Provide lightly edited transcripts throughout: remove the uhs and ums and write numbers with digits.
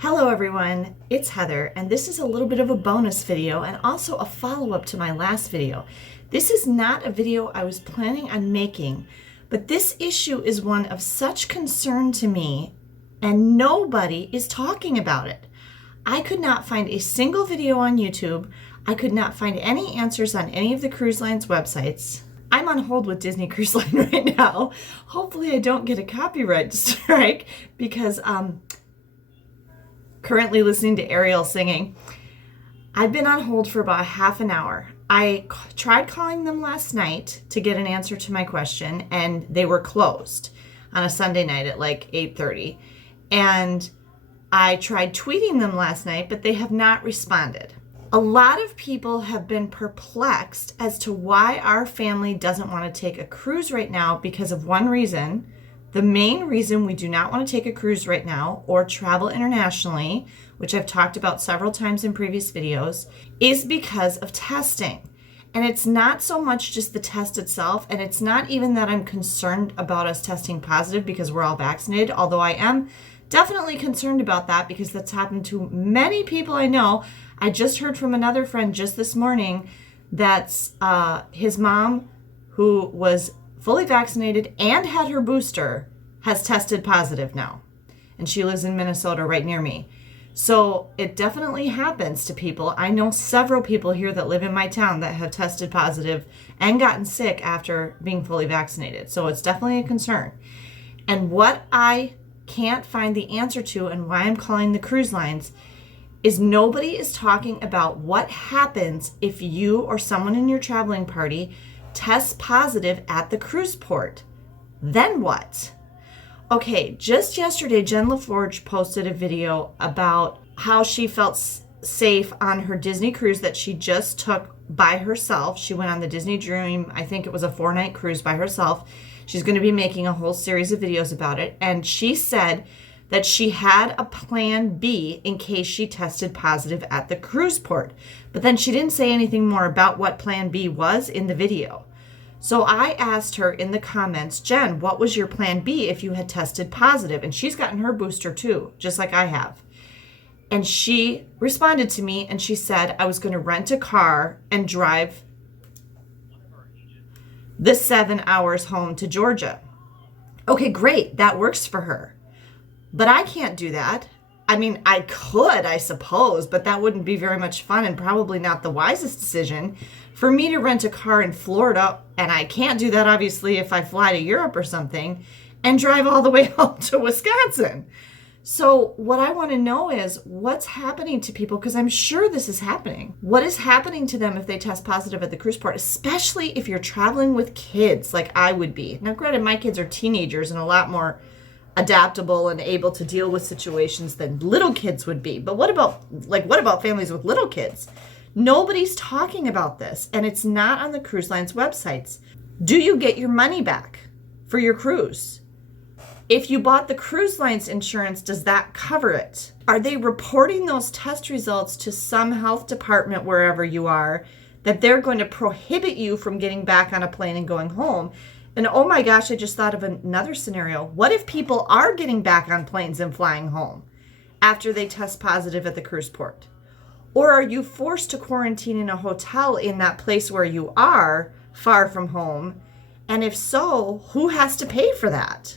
Hello everyone, it's Heather, and this is a little bit of a bonus video and also a follow-up to my last video. This is not a video I was planning on making, but this issue is one of such concern to me and nobody is talking about it. I could not find a single video on YouTube. I could not find any answers on any of the cruise lines' websites. I'm on hold with Disney Cruise Line right now. Hopefully I don't get a copyright strike because currently listening to Ariel singing. I've been on hold for about half an hour. I tried calling them last night to get an answer to my question, and they were closed on a Sunday night at like 8:30. And I tried tweeting them last night, but they have not responded. A lot of people have been perplexed as to why our family doesn't want to take a cruise right now because of one reason. The main reason we do not want to take a cruise right now or travel internationally, which I've talked about several times in previous videos, is because of testing. And it's not so much just the test itself, and it's not even that I'm concerned about us testing positive because we're all vaccinated, although I am definitely concerned about that because that's happened to many people I know. I just heard from another friend just this morning that his mom, who was fully vaccinated and had her booster, has tested positive now. And she lives in Minnesota right near me. So it definitely happens to people. I know several people here that live in my town that have tested positive and gotten sick after being fully vaccinated. So it's definitely a concern. And what I can't find the answer to and why I'm calling the cruise lines is nobody is talking about what happens if you or someone in your traveling party tests positive at the cruise port. Then what? Okay, just yesterday, Jen LaForge posted a video about how she felt safe on her Disney cruise that she just took by herself. She went on the Disney Dream, I think it was a 4-night cruise by herself. She's going to be making a whole series of videos about it. And she said that she had a plan B in case she tested positive at the cruise port. But then she didn't say anything more about what plan B was in the video. So I asked her in the comments, Jen, what was your plan B if you had tested positive? And she's gotten her booster too, just like I have. And she responded to me and she said, I was going to rent a car and drive the 7 hours home to Georgia. Okay, great. That works for her. But I can't do that. I mean, I could, I suppose, but that wouldn't be very much fun and probably not the wisest decision for me to rent a car in Florida. And I can't do that, obviously, if I fly to Europe or something and drive all the way home to Wisconsin. So what I want to know is what's happening to people, because I'm sure this is happening. What is happening to them if they test positive at the cruise port, especially if you're traveling with kids like I would be. Now, granted, my kids are teenagers and a lot more adaptable and able to deal with situations than little kids would be. But what about families with little kids? Nobody's talking about this, and it's not on the cruise lines' websites. Do you get your money back for your cruise? If you bought the cruise lines insurance, does that cover it? Are they reporting those test results to some health department wherever you are that they're going to prohibit you from getting back on a plane and going home? And oh my gosh, I just thought of another scenario. What if people are getting back on planes and flying home after they test positive at the cruise port? Or are you forced to quarantine in a hotel in that place where you are, far from home? And if so, who has to pay for that?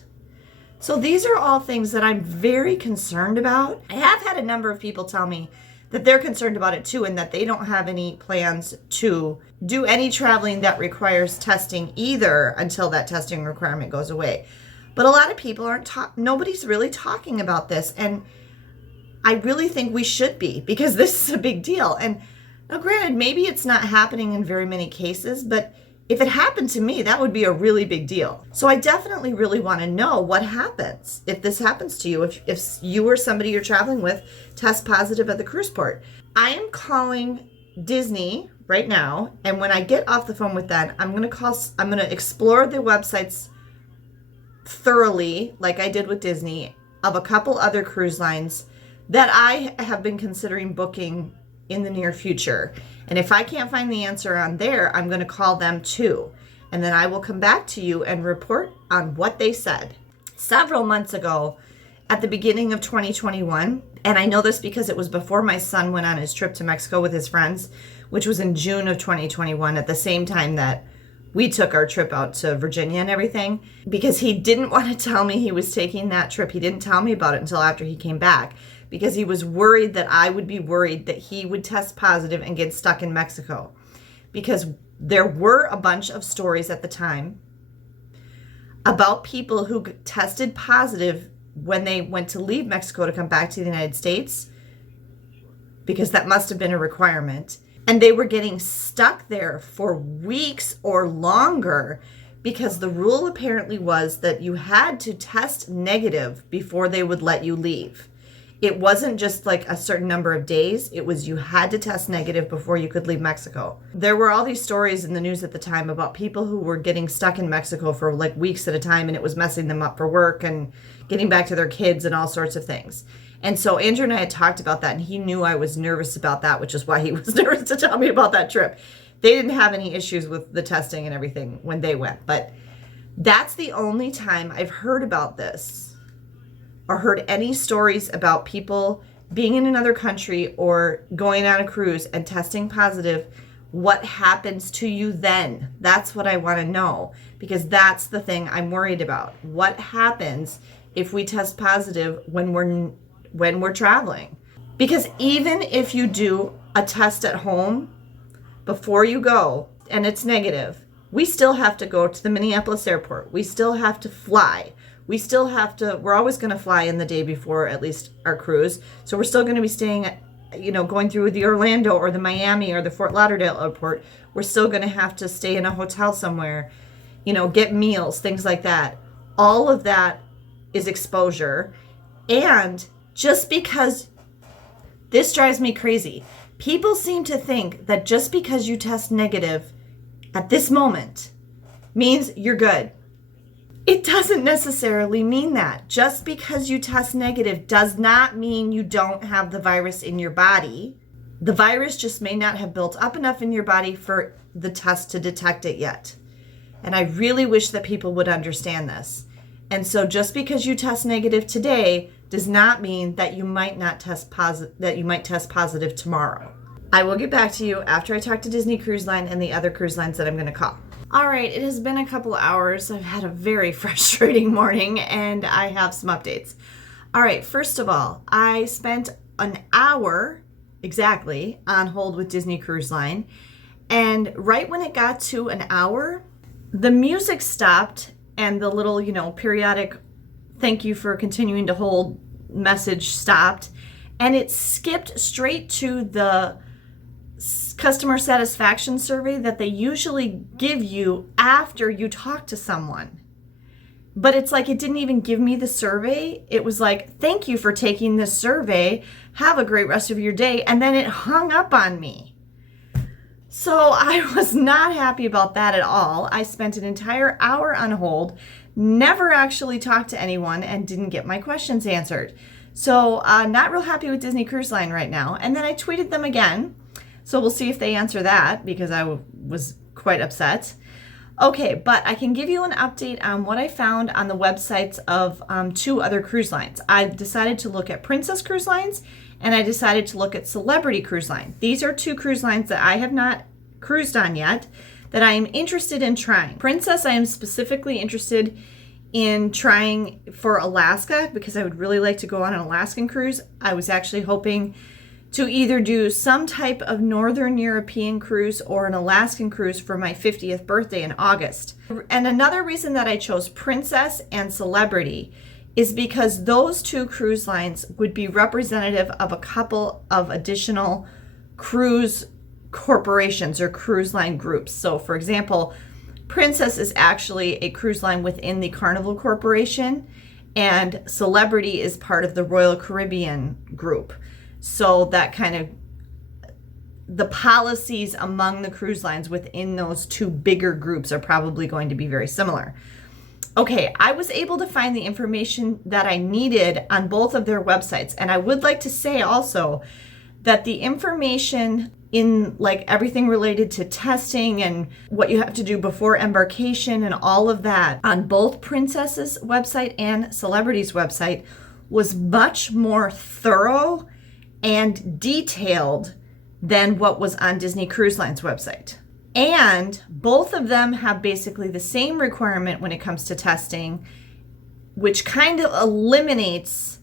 So these are all things that I'm very concerned about. I have had a number of people tell me that they're concerned about it too, and that they don't have any plans to do any traveling that requires testing either until that testing requirement goes away. But a lot of people nobody's really talking about this, and I really think we should be, because this is a big deal. And now, granted, maybe it's not happening in very many cases, but if it happened to me, that would be a really big deal. So I definitely really want to know what happens if this happens to you, if you or somebody you're traveling with test positive at the cruise port. I am calling Disney right now, and when I get off the phone with them, I'm going to explore the websites thoroughly, like I did with Disney, of a couple other cruise lines that I have been considering booking in the near future. And if I can't find the answer on there, I'm going to call them too. And then I will come back to you and report on what they said. Several months ago, at the beginning of 2021. And I know this because it was before my son went on his trip to Mexico with his friends, which was in June of 2021, at the same time that we took our trip out to Virginia and everything, because he didn't want to tell me he was taking that trip. He didn't tell me about it until after he came back, because he was worried that I would be worried that he would test positive and get stuck in Mexico. Because there were a bunch of stories at the time about people who tested positive when they went to leave Mexico to come back to the United States, because that must have been a requirement. And they were getting stuck there for weeks or longer, because the rule apparently was that you had to test negative before they would let you leave. It wasn't just like a certain number of days. It was you had to test negative before you could leave Mexico. There were all these stories in the news at the time about people who were getting stuck in Mexico for like weeks at a time, and it was messing them up for work and getting back to their kids and all sorts of things. And so Andrew and I had talked about that, and he knew I was nervous about that, which is why he was nervous to tell me about that trip. They didn't have any issues with the testing and everything when they went, but that's the only time I've heard about this or heard any stories about people being in another country or going on a cruise and testing positive. What happens to you then? That's what I want to know, because that's the thing I'm worried about. What happens if we test positive when we're traveling? Because even if you do a test at home before you go and it's negative, we still have to go to the Minneapolis airport. We still have to fly. We're always going to fly in the day before, at least our cruise. So we're still going to be staying at, going through the Orlando or the Miami or the Fort Lauderdale airport. We're still going to have to stay in a hotel somewhere, get meals, things like that. All of that is exposure. And just because, this drives me crazy, people seem to think that just because you test negative at this moment means you're good. It doesn't necessarily mean that. Just because you test negative does not mean you don't have the virus in your body. The virus just may not have built up enough in your body for the test to detect it yet. And I really wish that people would understand this. And so just because you test negative today does not mean that you might not test positive, that you might test positive tomorrow. I will get back to you after I talk to Disney Cruise Line and the other cruise lines that I'm going to call. All right, it has been a couple hours. I've had a very frustrating morning, and I have some updates. All right, first of all, I spent an hour exactly on hold with Disney Cruise Line, and right when it got to an hour, the music stopped and the little, periodic thank you for continuing to hold message stopped, and it skipped straight to the customer satisfaction survey that they usually give you after you talk to someone. But it's like it didn't even give me the survey. It was like, thank you for taking this survey. Have a great rest of your day. And then it hung up on me. So I was not happy about that at all. I spent an entire hour on hold, never actually talked to anyone, and didn't get my questions answered. So not real happy with Disney Cruise Line right now. And then I tweeted them again. So we'll see if they answer that, because I was quite upset. Okay, but I can give you an update on what I found on the websites of 2 other cruise lines. I decided to look at Princess Cruise Lines, and I decided to look at Celebrity Cruise Line. These are 2 cruise lines that I have not cruised on yet that I am interested in trying. Princess, I am specifically interested in trying for Alaska, because I would really like to go on an Alaskan cruise. I was actually hoping to either do some type of Northern European cruise or an Alaskan cruise for my 50th birthday in August. And another reason that I chose Princess and Celebrity is because those 2 cruise lines would be representative of a couple of additional cruise corporations or cruise line groups. So for example, Princess is actually a cruise line within the Carnival Corporation, and Celebrity is part of the Royal Caribbean group. So that kind of, the policies among the cruise lines within those 2 bigger groups are probably going to be very similar. Okay, I was able to find the information that I needed on both of their websites. And I would like to say also that the information in like everything related to testing and what you have to do before embarkation and all of that on both Princess's website and Celebrity's website was much more thorough and detailed than what was on Disney Cruise Line's website. And both of them have basically the same requirement when it comes to testing, which kind of eliminates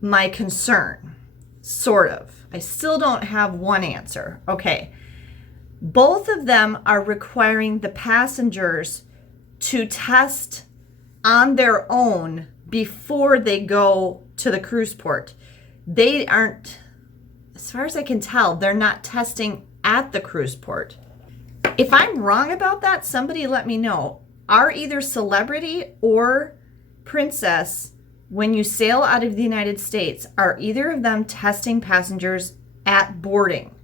my concern, sort of. I still don't have one answer. Okay. Both of them are requiring the passengers to test on their own before they go to the cruise port. They aren't, as far as I can tell, they're not testing at the cruise port. If I'm wrong about that, somebody let me know. Are either Celebrity or Princess, when you sail out of the United States, are either of them testing passengers at boarding?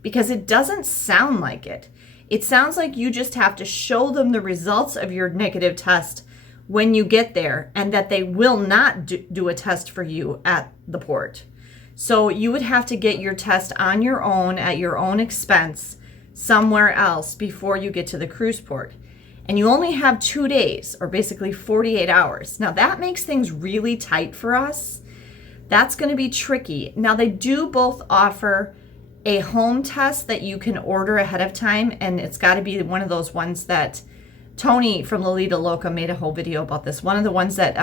Because it doesn't sound like it. It sounds like you just have to show them the results of your negative test when you get there, and that they will not do a test for you at the port. So you would have to get your test on your own at your own expense somewhere else before you get to the cruise port. And you only have 2 days, or basically 48 hours. Now that makes things really tight for us. That's going to be tricky. Now they do both offer a home test that you can order ahead of time, and it's got to be one of those ones that Tony from Lolita Loca made a whole video about this. One of the ones that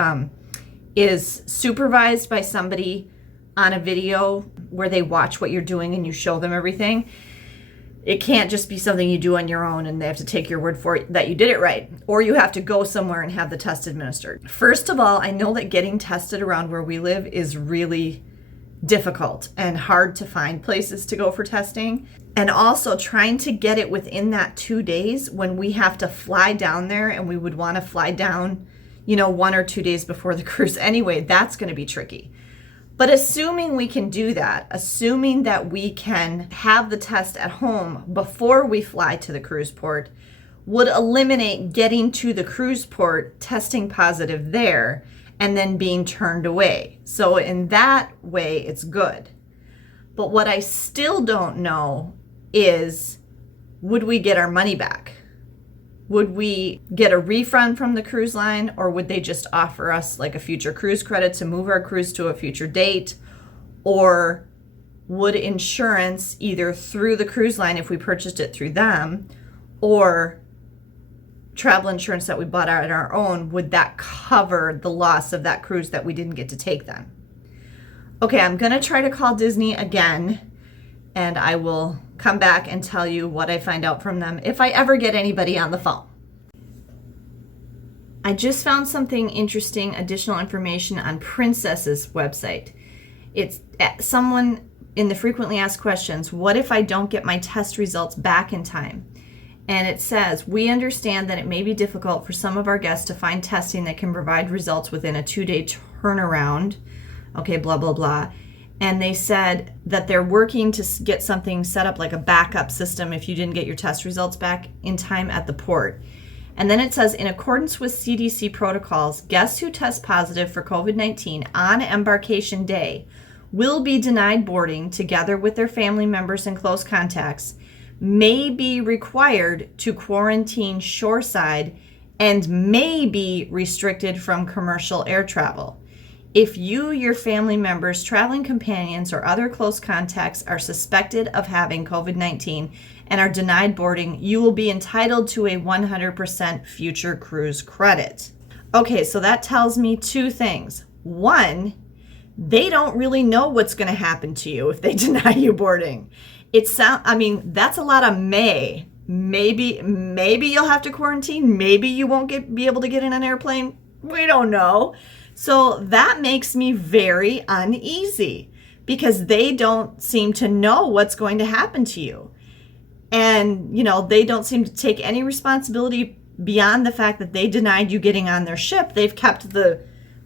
is supervised by somebody on a video where they watch what you're doing and you show them everything. It can't just be something you do on your own and they have to take your word for it that you did it right, or you have to go somewhere and have the test administered. First of all, I know that getting tested around where we live is really difficult and hard to find places to go for testing. And also trying to get it within that 2 days when we have to fly down there, and we would want to fly down, 1 or 2 days before the cruise anyway, that's going to be tricky. But assuming we can do that, assuming that we can have the test at home before we fly to the cruise port, would eliminate getting to the cruise port, testing positive there, and then being turned away. So in that way, it's good. But what I still don't know is, would we get our money back? Would we get a refund from the cruise line, or would they just offer us like a future cruise credit to move our cruise to a future date? Or would insurance, either through the cruise line if we purchased it through them, or travel insurance that we bought on our own, would that cover the loss of that cruise that we didn't get to take then? Okay, I'm going to try to call Disney again, and I will come back and tell you what I find out from them if I ever get anybody on the phone. I just found something interesting, additional information on Princess's website. It's someone in the frequently asked questions, what if I don't get my test results back in time? And it says, we understand that it may be difficult for some of our guests to find testing that can provide results within a 2-day turnaround. Okay, blah, blah, blah. And they said that they're working to get something set up like a backup system if you didn't get your test results back in time at the port. And then it says, in accordance with CDC protocols, guests who test positive for COVID-19 on embarkation day will be denied boarding together with their family members and close contacts, may be required to quarantine shoreside, and may be restricted from commercial air travel. If you, your family members, traveling companions, or other close contacts are suspected of having COVID-19 and are denied boarding, you will be entitled to a 100% future cruise credit. Okay, so that tells me 2 things. One, they don't really know what's going to happen to you if they deny you boarding. That's a lot of may. Maybe you'll have to quarantine. Maybe you won't be able to get in an airplane. We don't know. So that makes me very uneasy because they don't seem to know what's going to happen to you. And, they don't seem to take any responsibility beyond the fact that they denied you getting on their ship. They've kept the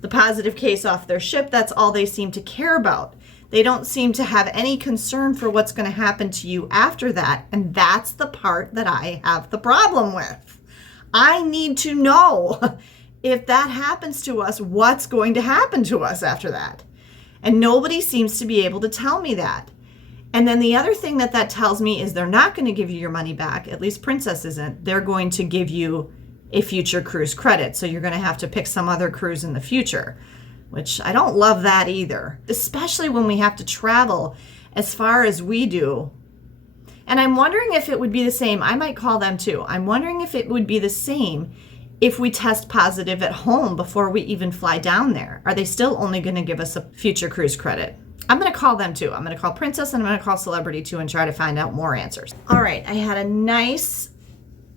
positive case off their ship. That's all they seem to care about. They don't seem to have any concern for what's going to happen to you after that. And that's the part that I have the problem with. I need to know if that happens to us, what's going to happen to us after that? And nobody seems to be able to tell me that. And then the other thing that tells me is they're not going to give you your money back. At least Princess isn't. They're going to give you a future cruise credit. So you're going to have to pick some other cruise in the future. which I don't love that either, especially when we have to travel as far as we do. And I'm wondering if it would be the same. I might call them too. I'm wondering if it would be the same if we test positive at home before we even fly down there. Are they still only going to give us a future cruise credit? I'm going to call them too. I'm going to call Princess and I'm going to call Celebrity too and try to find out more answers. All right, I had a nice,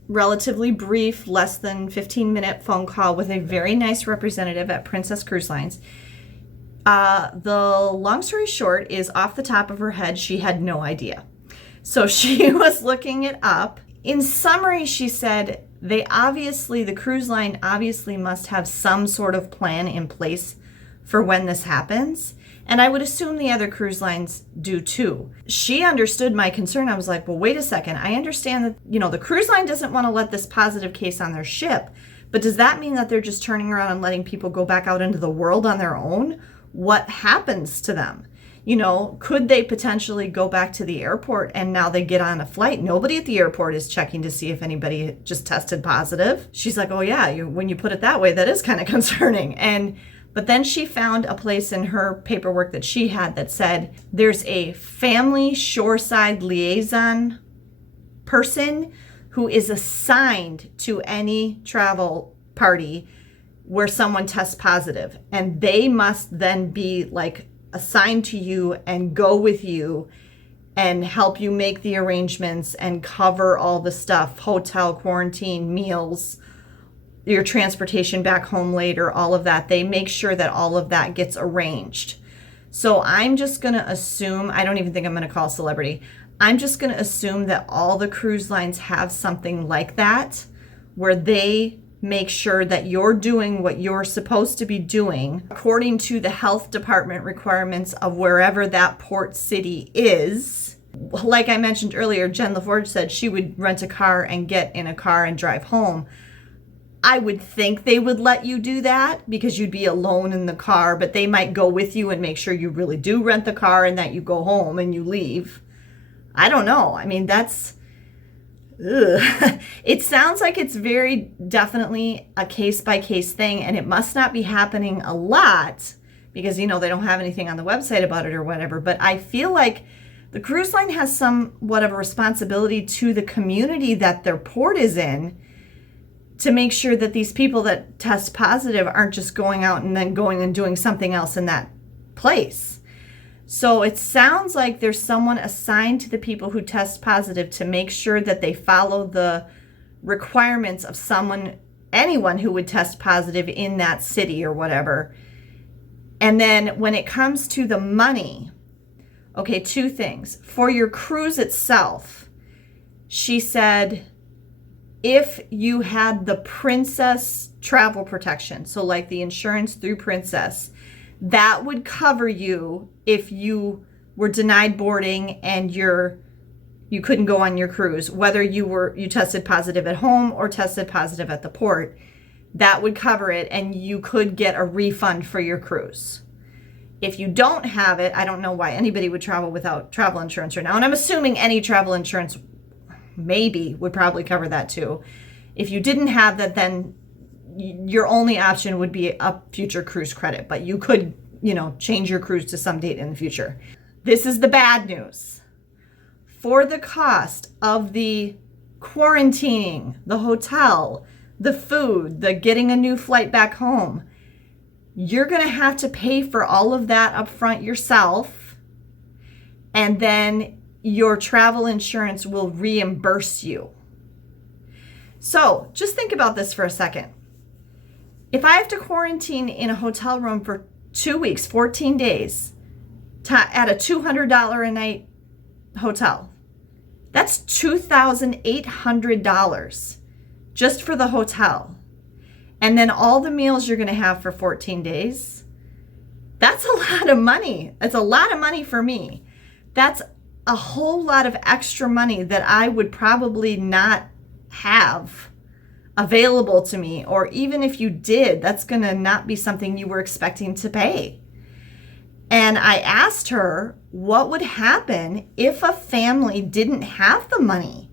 relatively brief, less than 15-minute phone call with a very nice representative at Princess Cruise Lines. The long story short is, off the top of her head, she had no idea. So she was looking it up. In summary, she said, the cruise line obviously must have some sort of plan in place for when this happens. And I would assume the other cruise lines do too. She understood my concern. I was like, well, wait a second. I understand that, the cruise line doesn't want to let this positive case on their ship, but does that mean that they're just turning around and letting people go back out into the world on their own? What happens to them? Could they potentially go back to the airport and now they get on a flight? Nobody at the airport is checking to see if anybody just tested positive. She's like, oh yeah, when you put it that way, that is kind of concerning. But then she found a place in her paperwork that she had that said there's a family shoreside liaison person who is assigned to any travel party where someone tests positive. And they must then be like assigned to you and go with you and help you make the arrangements and cover all the stuff, hotel, quarantine, meals, your transportation back home later, all of that. They make sure that all of that gets arranged. So I'm just going to assume, I don't even think I'm going to call Celebrity. I'm just going to assume that all the cruise lines have something like that, where they make sure that you're doing what you're supposed to be doing according to the health department requirements of wherever that port city is. Like I mentioned earlier, Jen LaForge said she would rent a car and get in a car and drive home. I would think they would let you do that because you'd be alone in the car, but they might go with you and make sure you really do rent the car and that you go home and you leave. I don't know. I mean, it sounds like it's very definitely a case-by-case thing, and it must not be happening a lot because, they don't have anything on the website about it or whatever. But I feel like the cruise line has somewhat of a responsibility to the community that their port is in to make sure that these people that test positive aren't just going out and then going and doing something else in that place. So it sounds like there's someone assigned to the people who test positive to make sure that they follow the requirements of anyone who would test positive in that city or whatever. And then when it comes to the money, okay, two things. For your cruise itself, she said, if you had the Princess travel protection, so like the insurance through Princess, that would cover you if you were denied boarding and you couldn't go on your cruise, whether you tested positive at home or tested positive at the port. That would cover it, and you could get a refund for your cruise. If you don't have it, I don't know why anybody would travel without travel insurance right now. And I'm assuming any travel insurance maybe would probably cover that too. If you didn't have that, then your only option would be a future cruise credit, but you could, change your cruise to some date in the future. This is the bad news. For the cost of the quarantining, the hotel, the food, the getting a new flight back home, you're going to have to pay for all of that up front yourself, and then your travel insurance will reimburse you. So just think about this for a second. If I have to quarantine in a hotel room for 2 weeks, 14 days, at a $200 a night hotel, that's $2,800 just for the hotel. And then all the meals you're going to have for 14 days. That's a lot of money. It's a lot of money for me. That's a whole lot of extra money that I would probably not have available to me, or even if you did, that's going to not be something you were expecting to pay. And I asked her what would happen if a family didn't have the money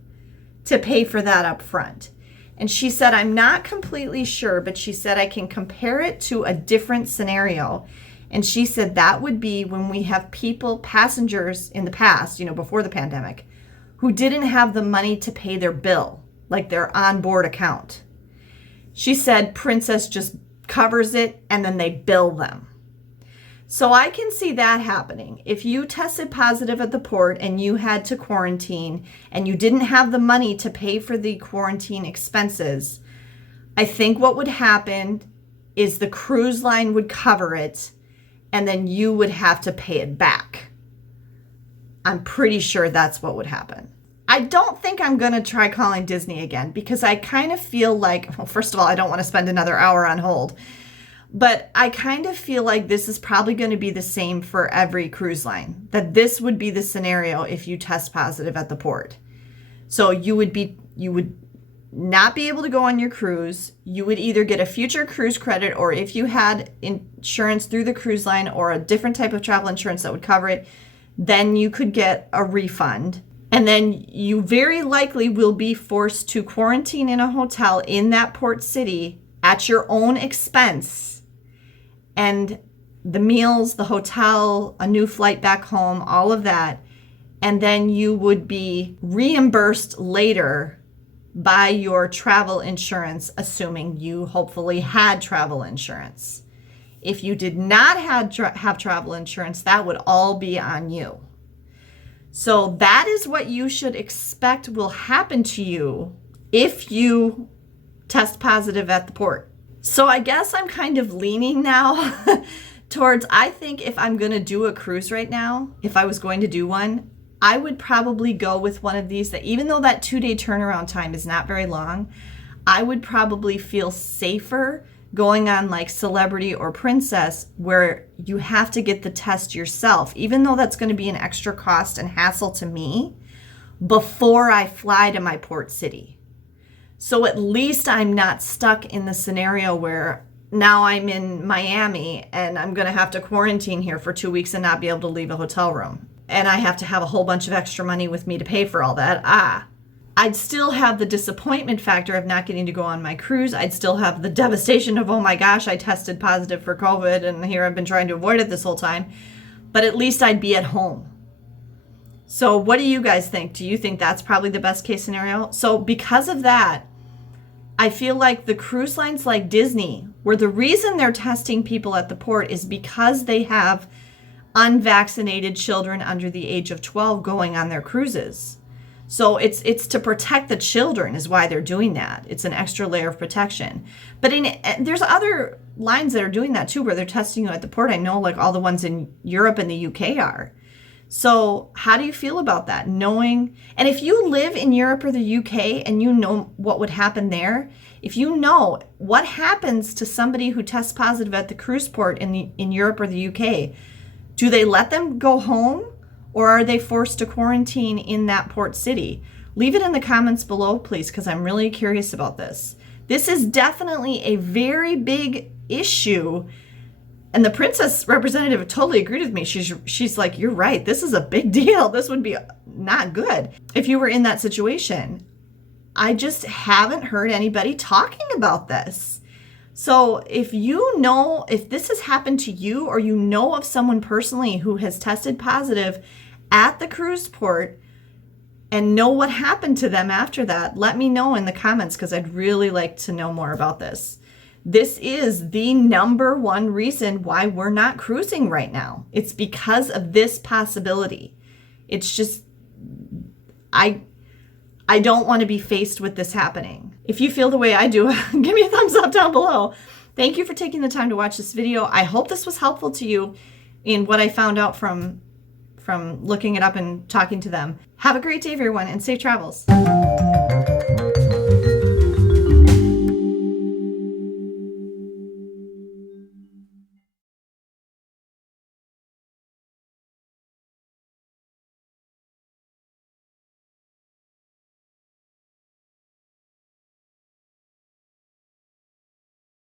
to pay for that up front. And she said, I'm not completely sure, but she said I can compare it to a different scenario. And she said that would be when we have passengers in the past, before the pandemic, who didn't have the money to pay their bill, like their onboard account. She said Princess just covers it and then they bill them. So I can see that happening. If you tested positive at the port and you had to quarantine and you didn't have the money to pay for the quarantine expenses, I think what would happen is the cruise line would cover it and then you would have to pay it back. I'm pretty sure that's what would happen. I don't think I'm going to try calling Disney again because I kind of feel like, well, first of all, I don't want to spend another hour on hold. But I kind of feel like this is probably going to be the same for every cruise line, that this would be the scenario if you test positive at the port. So you would not be able to go on your cruise. You would either get a future cruise credit, or if you had insurance through the cruise line or a different type of travel insurance that would cover it, then you could get a refund. And then you very likely will be forced to quarantine in a hotel in that port city at your own expense. And the meals, the hotel, a new flight back home, all of that. And then you would be reimbursed later by your travel insurance, assuming you hopefully had travel insurance. If you did not have travel insurance, that would all be on you. So that is what you should expect will happen to you if you test positive at the port. So I guess I'm kind of leaning now towards, I think if I'm going to do a cruise right now, if I was going to do one, I would probably go with one of these that, even though that 2-day turnaround time is not very long, I would probably feel safer going on like Celebrity or Princess, where you have to get the test yourself, even though that's going to be an extra cost and hassle to me before I fly to my port city. So at least I'm not stuck in the scenario where now I'm in Miami and I'm going to have to quarantine here for 2 weeks and not be able to leave a hotel room. And I have to have a whole bunch of extra money with me to pay for all that. I'd still have the disappointment factor of not getting to go on my cruise. I'd still have the devastation of, oh my gosh, I tested positive for COVID and here I've been trying to avoid it this whole time. But at least I'd be at home. So what do you guys think? Do you think that's probably the best case scenario? So because of that, I feel like the cruise lines like Disney, where the reason they're testing people at the port is because they have unvaccinated children under the age of 12 going on their cruises. So it's to protect the children is why they're doing that. It's an extra layer of protection. But there's other lines that are doing that too, where they're testing you at the port. I know like all the ones in Europe and the UK are. So how do you feel about that? Knowing, and if you live in Europe or the UK and you know what would happen there, if you know what happens to somebody who tests positive at the cruise port in Europe or the UK, do they let them go home or are they forced to quarantine in that port city? Leave it in the comments below, please, because I'm really curious about this. This is definitely a very big issue. And the Princess representative totally agreed with me. She's like, you're right. This is a big deal. This would be not good if you were in that situation. I just haven't heard anybody talking about this. So if you know, if this has happened to you or you know of someone personally who has tested positive at the cruise port and know what happened to them after that, let me know in the comments because I'd really like to know more about this. This is the number one reason why we're not cruising right now. It's because of this possibility. It's just, I don't want to be faced with this happening. If you feel the way I do, give me a thumbs up down below. Thank you for taking the time to watch this video. I hope this was helpful to you in what I found out from looking it up and talking to them. Have a great day, everyone, and safe travels.